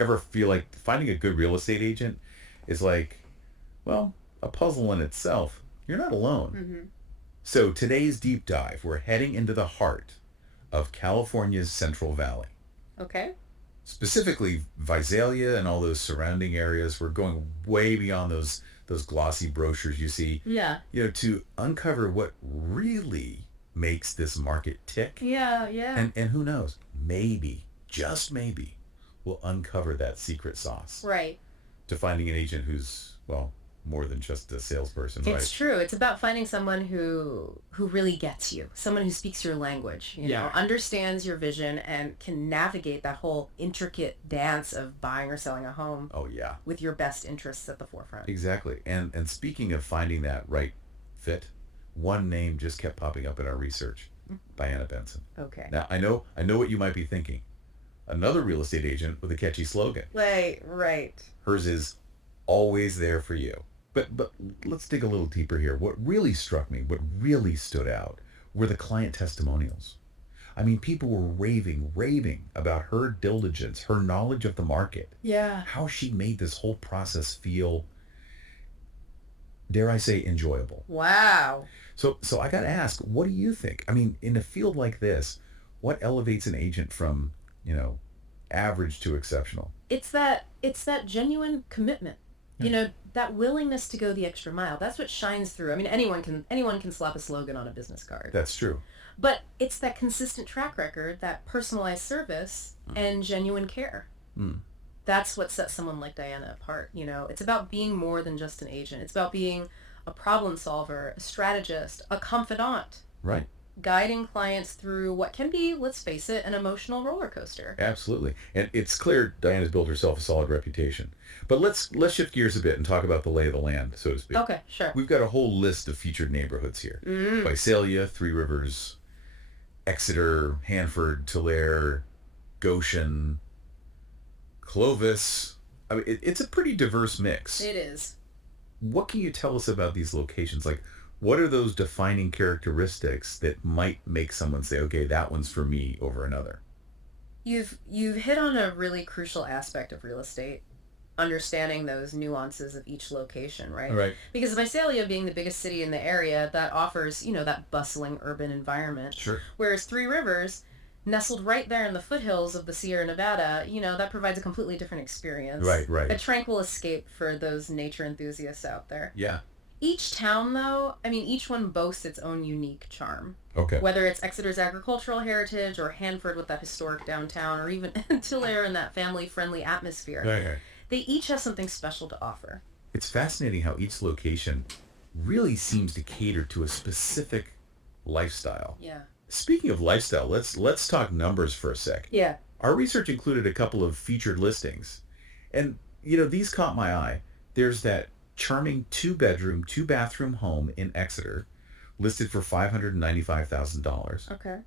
ever feel like finding a good real estate agent is like, well, a puzzle in itself. You're not alone. Mm-hmm. So today's deep dive, we're heading into the heart of California's Central Valley, Okay. specifically Visalia and all those surrounding areas. We're going way beyond those glossy brochures you see, Yeah. to uncover what really makes this market tick. Yeah, yeah. And who knows, maybe, just maybe, we'll uncover that secret sauce Right. to finding an agent who's, well, more than just a salesperson, It's right? true. It's about finding someone who really gets you, someone who speaks your language, Yeah. understands your vision and can navigate that whole intricate dance of buying or selling a home Oh yeah. with your best interests at the forefront. Exactly. And speaking of finding that right fit, one name just kept popping up in our research. Diana Benson. Okay. Now I know what you might be thinking. Another real estate agent with a catchy slogan. Right. Hers is always there for you. But let's dig a little deeper here. What really struck me, what really stood out, were the client testimonials. I mean, people were raving about her diligence, her knowledge of the market, Yeah. how she made this whole process feel, dare I say, enjoyable. Wow. So I got to ask, what do you think? I mean, in a field like this, what elevates an agent from, you know, average to exceptional? It's that genuine commitment. Yeah. That willingness to go the extra mile. That's what shines through. I mean, anyone can slap a slogan on a business card. That's true. But it's that consistent track record, that personalized service and genuine care. Mm. That's what sets someone like Diana apart. It's about being more than just an agent. It's about being a problem solver, a strategist, a confidant, Right. guiding clients through what can be, let's face it, an emotional roller coaster. Absolutely. And it's clear Diana's built herself a solid reputation. But let's shift gears a bit and talk about the lay of the land, so to speak. Okay, sure. We've got a whole list of featured neighborhoods here. Visalia, Three Rivers, Exeter, Hanford, Tulare, Goshen, Clovis. I mean, it's a pretty diverse mix. It is. What can you tell us about these locations? Like, what are those defining characteristics that might make someone say, okay, that one's for me over another? You've hit on a really crucial aspect of real estate, understanding those nuances of each location, right? Right. Because Visalia being the biggest city in the area, that offers, that bustling urban environment. Sure. Whereas Three Rivers, nestled right there in the foothills of the Sierra Nevada, that provides a completely different experience. Right. A tranquil escape for those nature enthusiasts out there. Yeah. Each town, though, I mean, each one boasts its own unique charm. Okay. Whether it's Exeter's agricultural heritage, or Hanford with that historic downtown, or even Tulare and that family-friendly atmosphere, Okay. they each have something special to offer. It's fascinating how each location really seems to cater to a specific lifestyle. Yeah. Speaking of lifestyle, let's talk numbers for a sec. Yeah. Our research included a couple of featured listings, and these caught my eye. There's that charming two-bedroom, two-bathroom home in Exeter, listed for $595,000, Okay.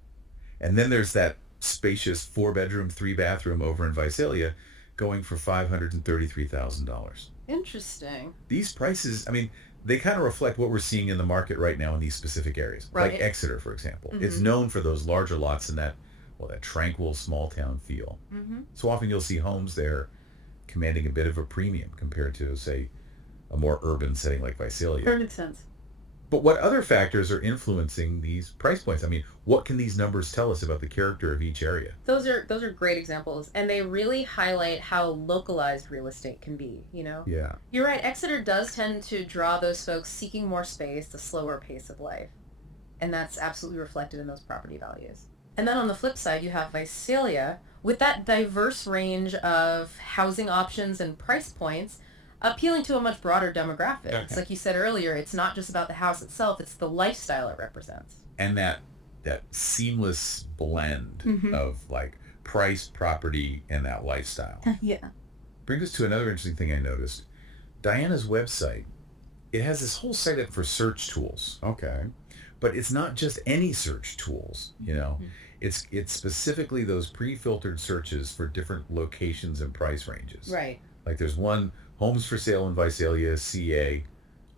and then there's that spacious four-bedroom, three-bathroom over in Visalia, going for $533,000. Interesting. These prices, I mean, they kind of reflect what we're seeing in the market right now in these specific areas. Right. Like Exeter, for example. Mm-hmm. It's known for those larger lots and that tranquil small town feel. Mm-hmm. So often you'll see homes there commanding a bit of a premium compared to, say, a more urban setting like Visalia. Perfect sense. But what other factors are influencing these price points? I mean, what can these numbers tell us about the character of each area? Those are great examples, and they really highlight how localized real estate can be. Yeah. You're right. Exeter does tend to draw those folks seeking more space, a slower pace of life, and that's absolutely reflected in those property values. And then on the flip side, you have Visalia with that diverse range of housing options and price points, appealing to a much broader demographic. Okay. It's like you said earlier, it's not just about the house itself, it's the lifestyle it represents. And that seamless blend Mhm. of like price, property, and that lifestyle. Yeah. Brings us to another interesting thing I noticed. Diana's website, it has this whole site up for search tools. Okay. But it's not just any search tools. It's specifically those pre-filtered searches for different locations and price ranges. Right. Like there's one, homes for sale in Visalia, CA,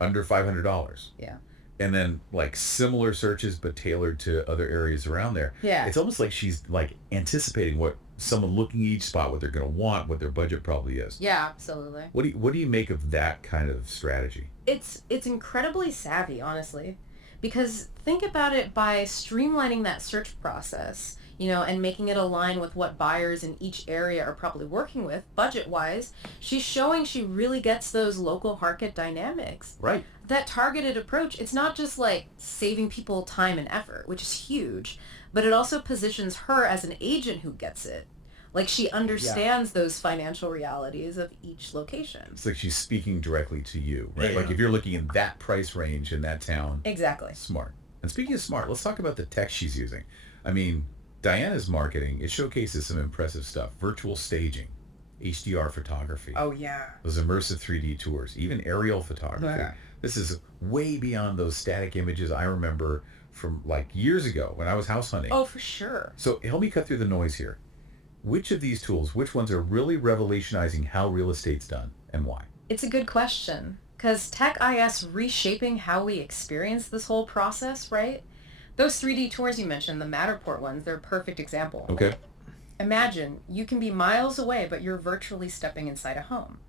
under $500. Yeah. And then like similar searches but tailored to other areas around there. Yeah. It's almost like she's like anticipating what someone looking at each spot, what they're going to want, what their budget probably is. Yeah, absolutely. What do you make of that kind of strategy? It's incredibly savvy, honestly, because think about it by streamlining that search process, and making it align with what buyers in each area are probably working with budget-wise. She's showing she really gets those local market dynamics. Right. That targeted approach, it's not just like saving people time and effort, which is huge, but it also positions her as an agent who gets it. Like she understands those financial realities of each location. It's like she's speaking directly to you, right? Yeah. Like if you're looking in that price range in that town. Exactly. Smart. And speaking of smart, let's talk about the tech she's using. I mean, Diana's marketing, it showcases some impressive stuff. Virtual staging, HDR photography. Oh, yeah. Those immersive 3D tours, even aerial photography. Yeah. This is way beyond those static images I remember from like years ago when I was house hunting. Oh, for sure. So help me cut through the noise here. Which of these tools, which ones are really revolutionizing how real estate's done and why? It's a good question, because Tech IS reshaping how we experience this whole process, right? Those 3D tours you mentioned, the Matterport ones, they're a perfect example. Okay. Imagine you can be miles away, but you're virtually stepping inside a home.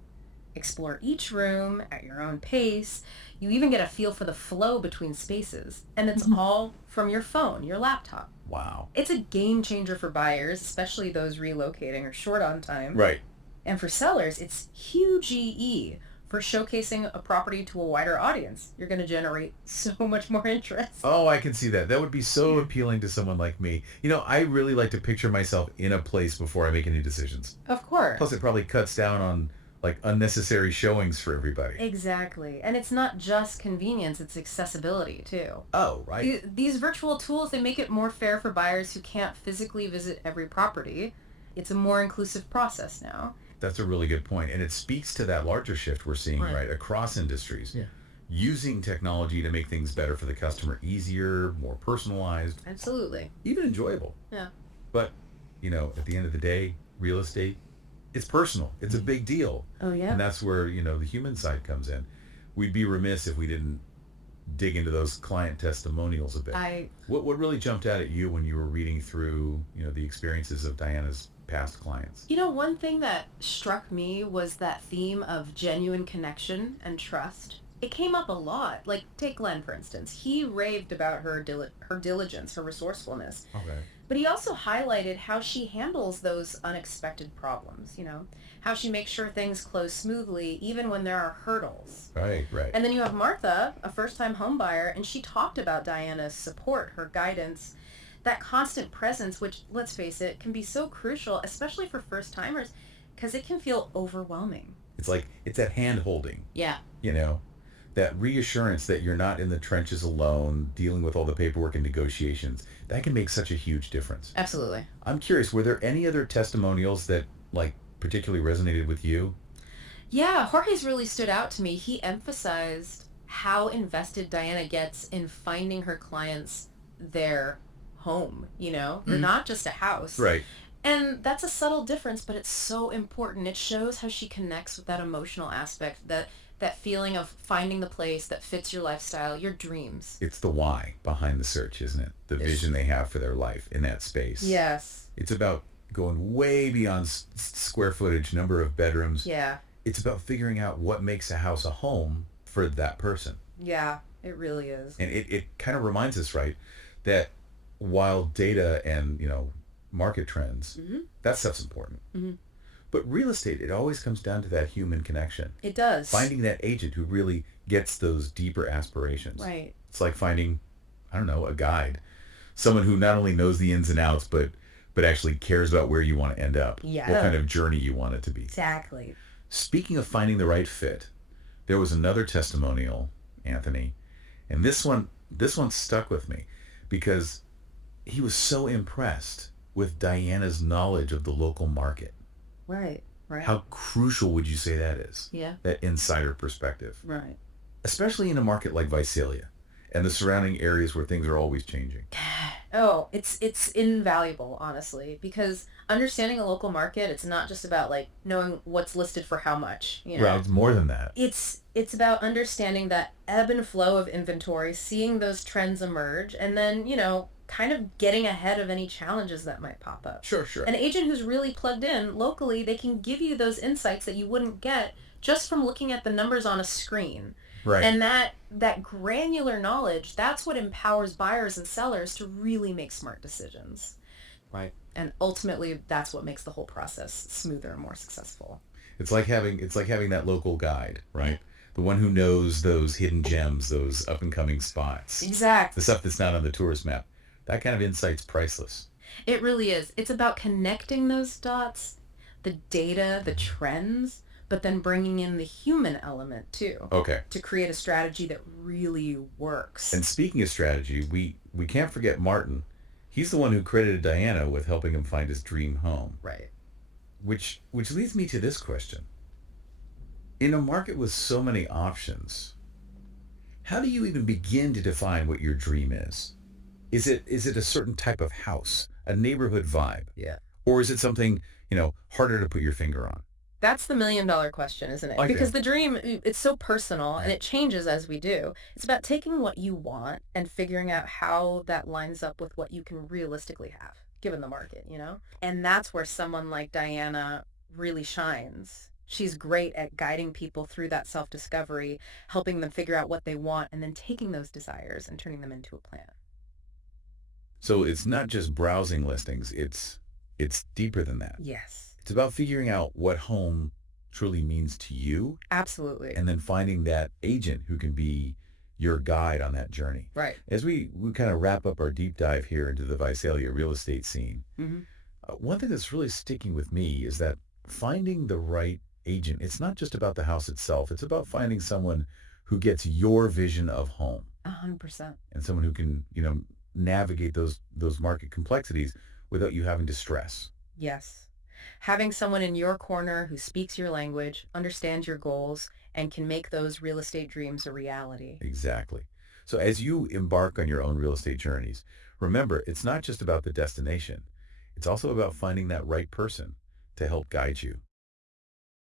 Explore each room at your own pace. You even get a feel for the flow between spaces. And it's all from your phone, your laptop. Wow. It's a game changer for buyers, especially those relocating or short on time. Right. And for sellers, it's huge EE for showcasing a property to a wider audience. You're going to generate so much more interest. Oh, I can see that. That would be so appealing to someone like me. I really like to picture myself in a place before I make any decisions. Of course. Plus, it probably cuts down on like unnecessary showings for everybody. Exactly. And it's not just convenience, it's accessibility too. Oh, right. These virtual tools, they make it more fair for buyers who can't physically visit every property. It's a more inclusive process now. That's a really good point. And it speaks to that larger shift we're seeing, right, across industries. Yeah. Using technology to make things better for the customer, easier, more personalized, Absolutely. even enjoyable. Yeah. But, at the end of the day, real estate, it's personal. It's a big deal. Oh, yeah. And that's where, the human side comes in. We'd be remiss if we didn't dig into those client testimonials a bit. What really jumped out at you when you were reading through, the experiences of Diana's past clients? One thing that struck me was that theme of genuine connection and trust. It came up a lot. Like, take Glenn, for instance. He raved about her diligence, her resourcefulness. Okay. But he also highlighted how she handles those unexpected problems, how she makes sure things close smoothly even when there are hurdles. Right. And then you have Martha, a first-time homebuyer, and she talked about Diana's support, her guidance, that constant presence, which, let's face it, can be so crucial, especially for first-timers, because it can feel overwhelming. It's that hand-holding. Yeah. That reassurance that you're not in the trenches alone, dealing with all the paperwork and negotiations. That can make such a huge difference. Absolutely. I'm curious, were there any other testimonials that, particularly resonated with you? Yeah, Jorge's really stood out to me. He emphasized how invested Diana gets in finding her clients their home, They're not just a house. Right. And that's a subtle difference, but it's so important. It shows how she connects with that emotional aspect, that feeling of finding the place that fits your lifestyle, your dreams. It's the why behind the search, isn't it? The vision they have for their life in that space. Yes. It's about going way beyond square footage, number of bedrooms. Yeah. It's about figuring out what makes a house a home for that person. Yeah, it really is. And it kind of reminds us, right, that while data and, market trends, that stuff's important. Mm-hmm. But real estate, it always comes down to that human connection. It does. Finding that agent who really gets those deeper aspirations. Right. It's like finding, a guide. Someone who not only knows the ins and outs, but actually cares about where you want to end up. Yeah. What kind of journey you want it to be. Exactly. Speaking of finding the right fit, there was another testimonial, Anthony, and this one stuck with me because he was so impressed with Diana's knowledge of the local market. Right. How crucial would you say that is? Yeah. That insider perspective. Right. Especially in a market like Visalia and the surrounding areas where things are always changing. Oh, it's invaluable, honestly, because understanding a local market, it's not just about knowing what's listed for how much, Right, it's more than that. It's about understanding that ebb and flow of inventory, seeing those trends emerge, and then, kind of getting ahead of any challenges that might pop up. Sure, sure. An agent who's really plugged in locally, they can give you those insights that you wouldn't get just from looking at the numbers on a screen. Right. And that granular knowledge, that's what empowers buyers and sellers to really make smart decisions. Right. And ultimately, that's what makes the whole process smoother and more successful. It's like having that local guide, right? The one who knows those hidden gems, those up and coming spots. Exactly. The stuff that's not on the tourist map. That kind of insight's priceless. It really is. It's about connecting those dots, the data, the trends, but then bringing in the human element too. Okay. To create a strategy that really works. And speaking of strategy, we can't forget Martin. He's the one who credited Diana with helping him find his dream home. Right. Which leads me to this question. In a market with so many options, how do you even begin to define what your dream is? Is it a certain type of house, a neighborhood vibe? Yeah. Or is it something, harder to put your finger on? That's the $1 million question, isn't it? Okay. Because the dream, it's so personal and it changes as we do. It's about taking what you want and figuring out how that lines up with what you can realistically have, given the market, And that's where someone like Diana really shines. She's great at guiding people through that self-discovery, helping them figure out what they want, and then taking those desires and turning them into a plan. So it's not just browsing listings, it's deeper than that. Yes. It's about figuring out what home truly means to you. Absolutely. And then finding that agent who can be your guide on that journey. Right. As we kind of wrap up our deep dive here into the Visalia real estate scene, one thing that's really sticking with me is that finding the right agent, it's not just about the house itself. It's about finding someone who gets your vision of home. 100%. And someone who can, navigate those market complexities without you having to stress. Yes. Having someone in your corner who speaks your language, understands your goals, and can make those real estate dreams a reality. Exactly. So as you embark on your own real estate journeys, remember, it's not just about the destination. It's also about finding that right person to help guide you.